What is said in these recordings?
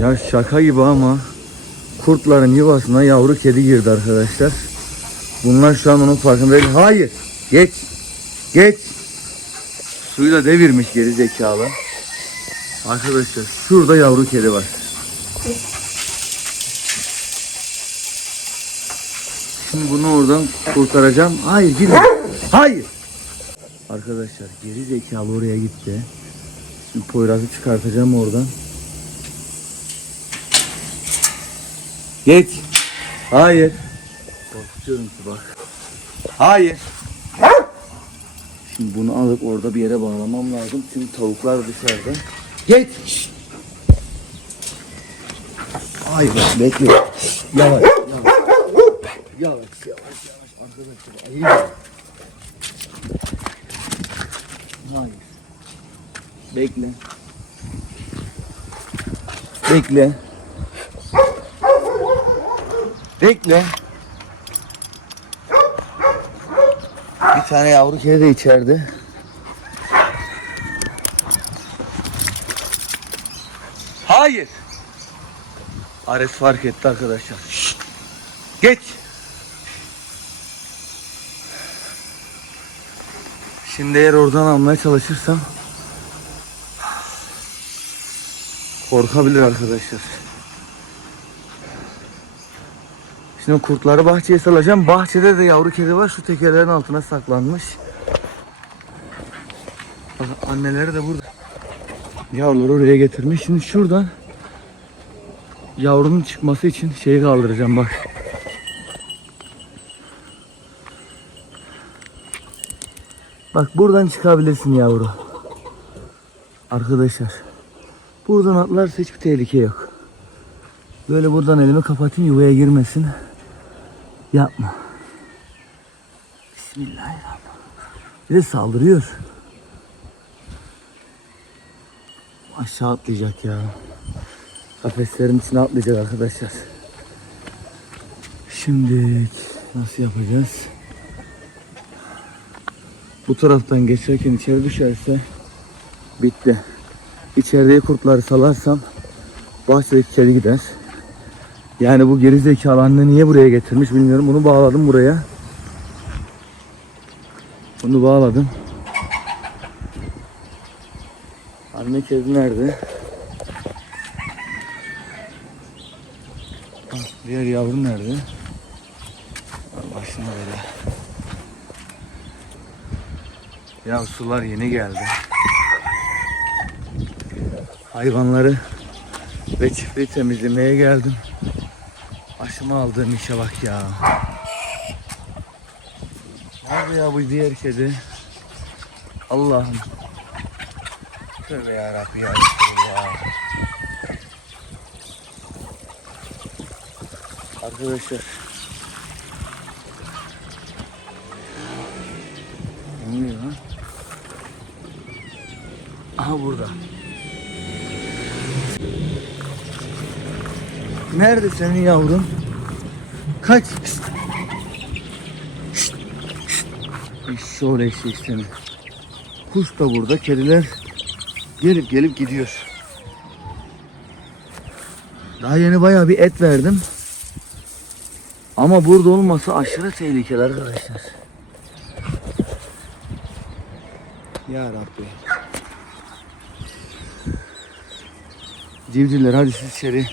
Ya şaka gibi ama kurtların yuvasına yavru kedi girdi arkadaşlar. Bunlar şu an onun farkında değil. Hayır. Geç. Geç. Suyu da devirmiş geri zekalı. Arkadaşlar şurada yavru kedi var. Şimdi bunu oradan kurtaracağım. Hayır gidin. Hayır. Arkadaşlar geri zekalı oraya gitti. Şimdi Poyraz'ı çıkartacağım oradan. Geç. Hayır. Korkutuyorum ki bak. Hayır. Şimdi bunu alıp orada bir yere bağlamam lazım. Çünkü tavuklar dışarıda. Geç. Şşt. Hayır bak bekle. Yavaş yavaş. Yavaş yavaş yavaş. Arkadaşlar ayı. Hayır. Bekle. Bekle. Bekle. Bir tane yavru kedi de içeride. Hayır. Ares fark etti arkadaşlar. Şşt. Geç. Şimdi eğer oradan almaya çalışırsam korkabilir arkadaşlar. Şimdi kurtları bahçeye salacağım. Bahçede de yavru kedi var. Şu tekerlerin altına saklanmış. Bak anneleri de burada. Yavruları oraya getirmiş. Şimdi şuradan yavrunun çıkması için şeyi kaldıracağım bak. Bak buradan çıkabilirsin yavru. Arkadaşlar. Buradan atlarsa hiçbir tehlike yok. Böyle buradan elimi kapatayım yuvaya girmesin. Yapma. Bismillahirrahmanirrahim. Bir de saldırıyor. Aşağı atlayacak ya. Kafeslerin içine atlayacak arkadaşlar. Şimdi nasıl yapacağız? Bu taraftan geçerken içeri düşerse bitti. İçeriye kurtları salarsam bahçedeki kedi gider. Yani bu geri zekalı anne niye buraya getirmiş bilmiyorum. Bunu bağladım buraya. Bunu bağladım. Anne kedi nerede? Ha, diğer yavru nerede? Başına böyle. Ya sular yeni geldi. Hayvanları ve çiftliği temizlemeye geldim. Başıma aldığım işe bak ya. Nerede ya bu diğer kedi? Allah'ım. Tövbe yarabbi ya. Arkadaşlar. Ne? Aha burada. Nerede senin yavrun? Kaç. Eşşoğlu eşeği seni. Kuş da burada. Kediler gelip gelip gidiyor. Daha yeni bayağı bir et verdim. Ama burada olması aşırı tehlikeli arkadaşlar. Ya Rabbi. Civcivler hadi siz içeri.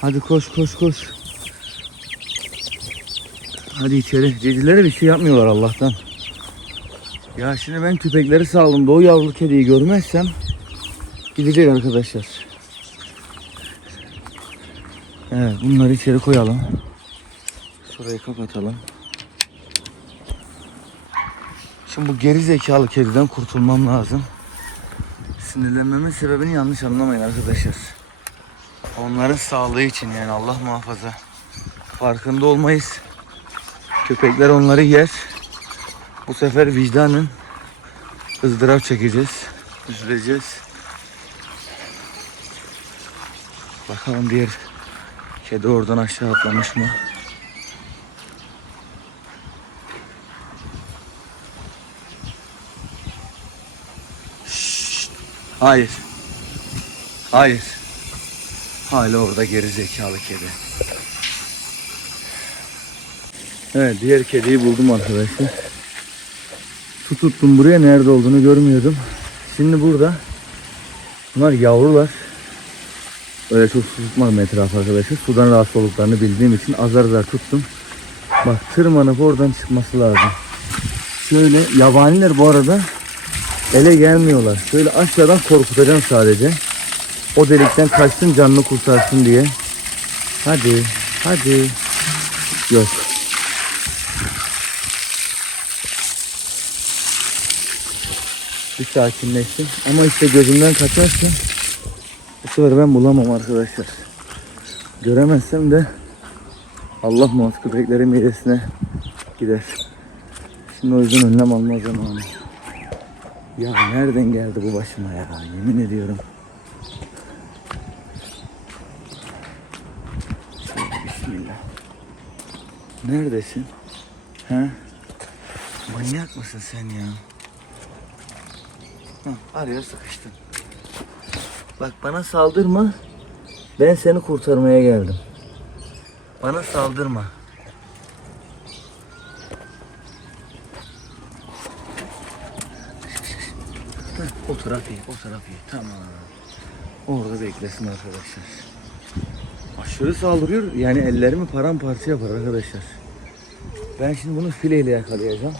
Hadi koş koş koş. Hadi içeri. Civcivlere bir şey yapmıyorlar Allah'tan. Ya şimdi ben köpekleri saldım. da o yavru kediyi görmezsem gidecek arkadaşlar. Evet bunları içeri koyalım. Şurayı kapatalım. Şimdi bu geri zekalı kediden kurtulmam lazım. Sinirlenmemin sebebini yanlış anlamayın arkadaşlar. Onların sağlığı için yani Allah muhafaza. Farkında olmayız. Köpekler onları yer. Bu sefer vicdanın ızdırap çekeceğiz. Üzüleceğiz. Bakalım diğer kedi oradan aşağı atlamış mı? Şşt! Hayır. Hayır. Hala orada geri zekalı kedi. Evet diğer kediyi buldum arkadaşlar. Su tuttum buraya nerede olduğunu görmüyordum. Şimdi burada bunlar yavrular. Öyle çok su tutmadım etrafı arkadaşlar. Sudan rahatsız olduklarını bildiğim için azar azar tuttum. Bak tırmanıp oradan çıkması lazım. Şöyle yabaniler bu arada ele gelmiyorlar. Şöyle aşağıdan korkutacağım sadece. O delikten kaçsın canını kurtarsın diye. Hadi, hadi. Yok. Bir sakinleşsin. Ama işte gözümden kaçarsa bu sefer ben bulamam arkadaşlar. Göremezsem de Allah muhafız köpeklerin midesine gider. Şimdi o yüzden önlem alma zamanı. Ya nereden geldi bu başıma ya yemin ediyorum. Bismillah. Neredesin? He? Manyak mısın sen ya? Hah, araya sıkıştın. Bak bana saldırma. Ben seni kurtarmaya geldim. Bana saldırma. Heh, o taraf iyi, o taraf iyi. Tamam. Orada beklesin arkadaşlar. Aşırı saldırıyor. Yani ellerimi paramparça yapar arkadaşlar. Ben şimdi bunu fileyle yakalayacağım.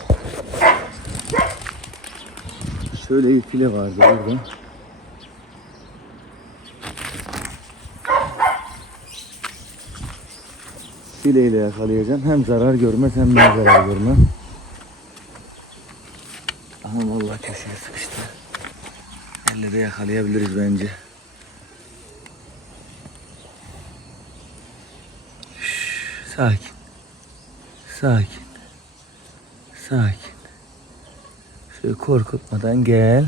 Şöyle bir file vardı burada. Fileyle yakalayacağım. Hem zarar görmez hem ben zarar görmem. Ama vallahi köşeye sıkıştı. Elle de yakalayabiliriz bence. Şşş, sakin. Sakin. Sakin. Şöyle korkutmadan gel.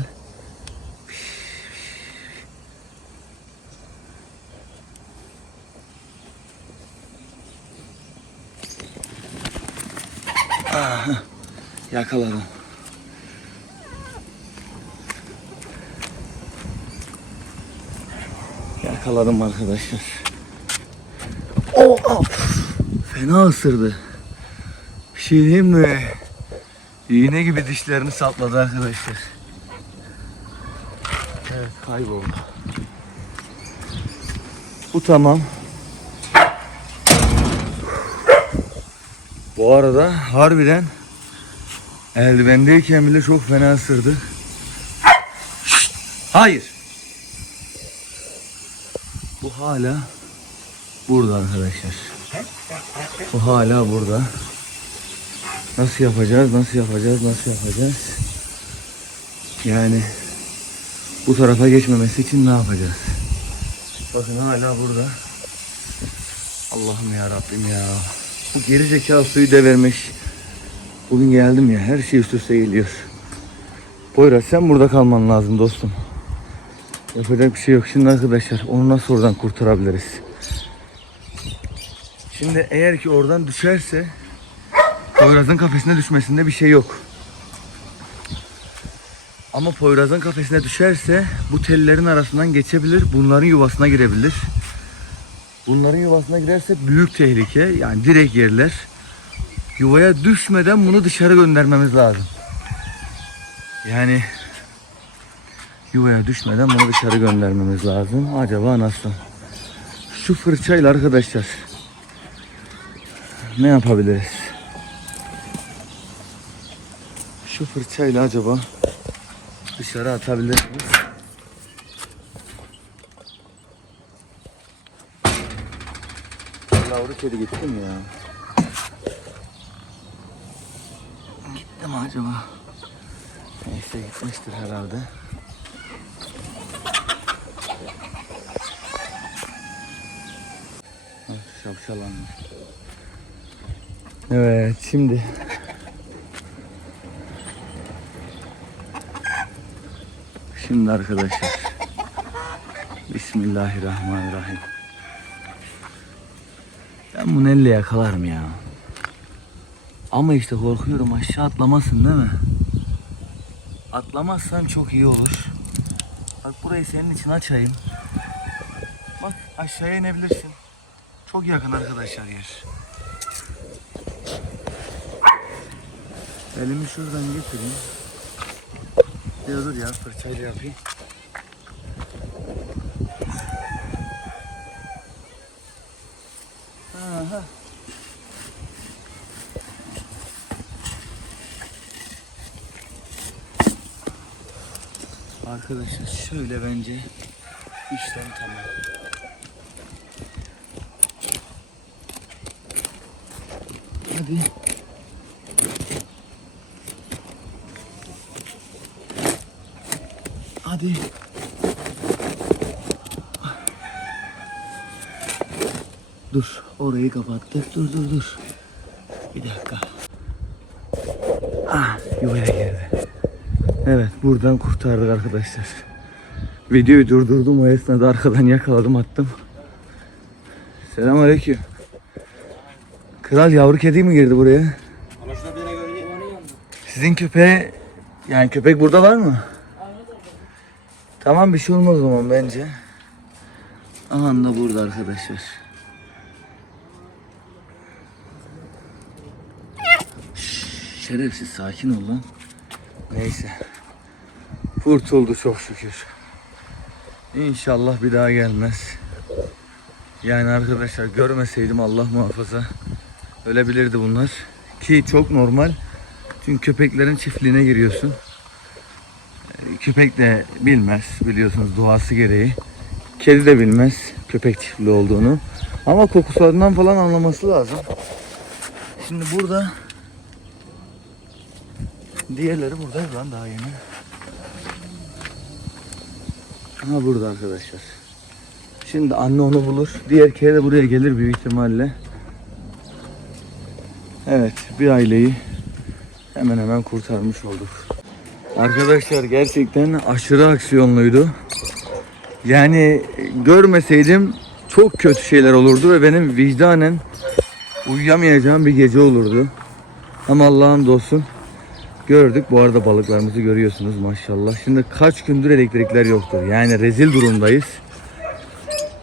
Yakaladım. Yakaladım arkadaşlar. Oh, of. Fena ısırdı. Bir şey diyeyim mi? İğne gibi dişlerini sapladı arkadaşlar. Evet kayboldu. Bu tamam. Bu arada harbiden eldivendeyken bile çok fena ısırdı. Hayır. Bu hala burada arkadaşlar. Bu hala burada. Nasıl yapacağız? Nasıl yapacağız? Nasıl yapacağız? Yani bu tarafa geçmemesi için ne yapacağız? Bakın hala burada. Allah'ım ya Rabbim ya. Bu geri zekalı suyu devirmiş. Bugün geldim ya her şey üst üste geliyor. Poyraz sen burada kalman lazım dostum. Yapacak bir şey yok. Şimdi arkadaşlar onu nasıl oradan kurtarabiliriz? Şimdi eğer ki oradan düşerse Poyraz'ın kafesine düşmesinde bir şey yok. Ama Poyraz'ın kafesine düşerse bu tellerin arasından geçebilir. Bunların yuvasına girebilir. Bunların yuvasına girerse büyük tehlike. Yani direkt yerler. Yuvaya düşmeden bunu dışarı göndermemiz lazım. Yani yuvaya düşmeden bunu dışarı göndermemiz lazım. Acaba nasıl? Şu fırçayla arkadaşlar ne yapabiliriz? Şu fırçayla acaba dışarı atabilir miyiz? Yavru kedi gitti mi ya? Gitti mi acaba? Neyse gitmiştir herhalde. Şapşalanmış. Evet şimdi Şimdi arkadaşlar Bismillahirrahmanirrahim Ben bunu elle yakalarım ya Ama işte korkuyorum aşağı atlamasın değil mi? Atlamazsan çok iyi olur Bak burayı senin için açayım Bak aşağıya inebilirsin. Çok yakın arkadaşlar yer. Elimi şuradan getireyim. Ya dur ya fırçayla yapayım. Aha. Arkadaşlar şöyle bence işlem tamam. Hadi. Hadi. Dur, orayı kapattık. Dur, dur, dur. Bir dakika. Ah, yuvaya girdi. Evet, buradan kurtardık arkadaşlar. Videoyu durdurdum, o esnada arkadan yakaladım, attım. Selamünaleyküm. Kral yavru kedi mi girdi buraya? Sizin köpeğe, yani köpek burada var mı? Tamam bir şey olmaz o zaman bence. Aha da burada arkadaşlar. Şerefsiz sakin ol lan. Neyse. Kurtuldu çok şükür. İnşallah bir daha gelmez. Yani arkadaşlar görmeseydim Allah muhafaza ölebilirdi bunlar. Ki çok normal. Çünkü köpeklerin çiftliğine giriyorsun. Köpek de bilmez biliyorsunuz doğası gereği. Kedi de bilmez köpek çiftliği olduğunu. Ama kokularından falan anlaması lazım. Şimdi burada diğerleri burada lan daha yeni. Ha burada arkadaşlar. Şimdi anne onu bulur. Diğer kedi de buraya gelir büyük ihtimalle. Evet bir aileyi hemen hemen kurtarmış olduk. Arkadaşlar gerçekten aşırı aksiyonluydu. Yani görmeseydim çok kötü şeyler olurdu ve benim vicdanen uyuyamayacağım bir gece olurdu. Ama Allah'ın olsun gördük. Bu arada balıklarımızı görüyorsunuz maşallah. Şimdi kaç gündür elektrikler yoktur. Yani rezil durumdayız.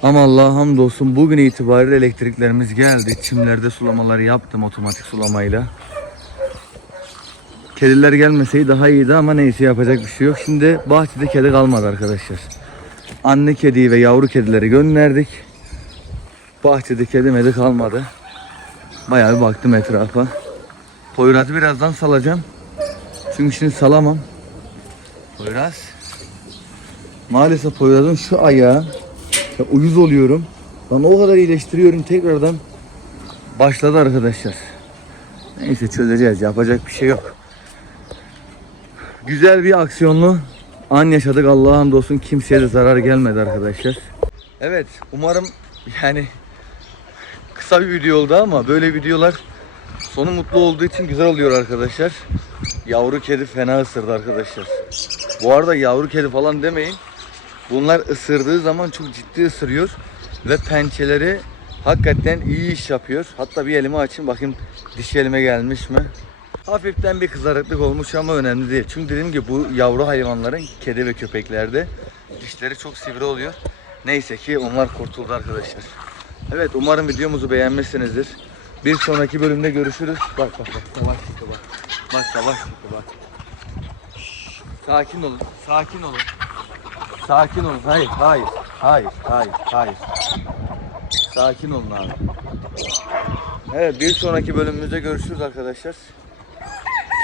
Ama Allah'a hamdolsun bugün itibariyle elektriklerimiz geldi. Çimlerde sulamaları yaptım otomatik sulamayla. Kediler gelmeseydi daha iyiydi ama neyse yapacak bir şey yok. Şimdi bahçede kedi kalmadı arkadaşlar. Anne kediyi ve yavru kedileri gönderdik. Bahçede kedi medi kalmadı. Bayağı bir baktım etrafa. Poyraz'ı birazdan salacağım. Çünkü şimdi salamam. Poyraz. Maalesef Poyraz'ın şu ayağı ya uyuz oluyorum. Lan o kadar iyileştiriyorum tekrardan başladı arkadaşlar. Neyse çözeceğiz. Yapacak bir şey yok. Güzel bir aksiyonlu an yaşadık. Allah'a hamdolsun kimseye de zarar gelmedi arkadaşlar. Evet umarım yani kısa bir video oldu ama böyle videolar sonu mutlu olduğu için güzel oluyor arkadaşlar. Yavru kedi fena ısırdı arkadaşlar. Bu arada yavru kedi falan demeyin. Bunlar ısırdığı zaman çok ciddi ısırıyor ve pençeleri hakikaten iyi iş yapıyor. Hatta bir elimi açayım bakayım diş elime gelmiş mi? Hafiften bir kızarıklık olmuş ama önemli değil. Çünkü dediğim gibi bu yavru hayvanların kedi ve köpeklerde dişleri çok sivri oluyor. Neyse ki onlar kurtuldu arkadaşlar. Evet umarım videomuzu beğenmişsinizdir. Bir sonraki bölümde görüşürüz. Bak bak bak savaş çıktı bak. Bak savaş çıktı bak. Şşş, sakin olun. Sakin olun. Sakin olun. Hayır, hayır, hayır, hayır, hayır. Sakin olun abi. Evet, bir sonraki bölümümüzde görüşürüz arkadaşlar.